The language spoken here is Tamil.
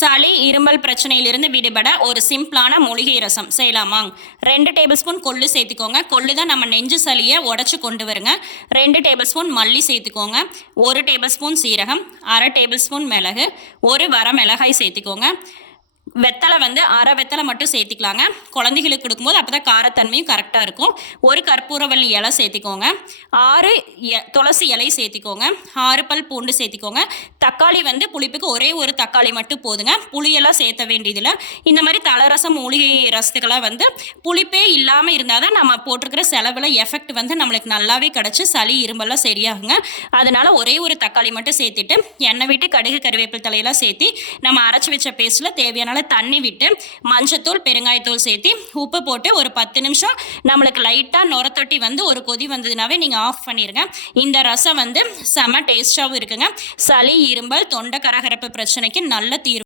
சளி இருமல் பிரச்சனையிலிருந்து விடுபட ஒரு சிம்பிளான மூலிகை ரசம் செய்யலாமா? 2 டேபிள் ஸ்பூன் கொள்ளு சேர்த்துக்கோங்க. கொள்ளு தான் நம்ம நெஞ்சு சளியை உடச்சி கொண்டு வருங்க. 2 டேபிள் ஸ்பூன் மல்லி சேர்த்துக்கோங்க. 1 டேபிள் ஸ்பூன் சீரகம், அரை டேபிள் ஸ்பூன் மிளகு, ஒரு வர மிளகாய் சேர்த்துக்கோங்க. வெத்தலை வந்து அரை வெத்தலை மட்டும் சேர்த்திக்கலாங்க. குழந்தைகளுக்கு கொடுக்கும்போது அப்போ தான் காரத்தன்மையும் கரெக்டாக இருக்கும். ஒரு கற்பூரவள்ளி இலை சேர்த்திக்கோங்க. 6 துளசி இலை சேர்த்திக்கோங்க. 6 பல் பூண்டு சேர்த்திக்கோங்க. தக்காளி வந்து புளிப்புக்கு ஒரே ஒரு தக்காளி மட்டும் போதுங்க. புளியெல்லாம் சேர்த்த வேண்டியதில்லை. இந்த மாதிரி தலரசம் மூலிகை ரசத்துக்கெல்லாம் வந்து புளிப்பே இல்லாமல் இருந்தால் தான் நம்ம போட்டிருக்கிற செலவில் எஃபெக்ட் வந்து நம்மளுக்கு நல்லாவே கிடச்சி சளி இரும்பெல்லாம் சரியாகுங்க. அதனால் ஒரே ஒரு தக்காளி மட்டும் சேர்த்துட்டு எண்ணெய் விட்டு கடுகு கருவேப்பிலை தலையெல்லாம் சேர்த்தி நம்ம அரைச்சி வச்ச பேஸ்ட்டில் தேவையான தண்ணி விட்டு மஞ்சத்தூள் பெருங்காயத்தூள் சேர்த்து உப்பு போட்டு ஒரு 10 நிமிஷம் நம்மளுக்கு லைட்டாக நுரத்தொட்டி வந்து ஒரு கொதி வந்ததுனாவே நீங்கள் ஆஃப் பண்ணிடுங்க. இந்த ரசம் வந்து செம டேஸ்டாகவும் இருக்குங்க. சளி இரும்பல் தொண்டை கரகரப்பு பிரச்சனைக்கு நல்ல தீர்வு.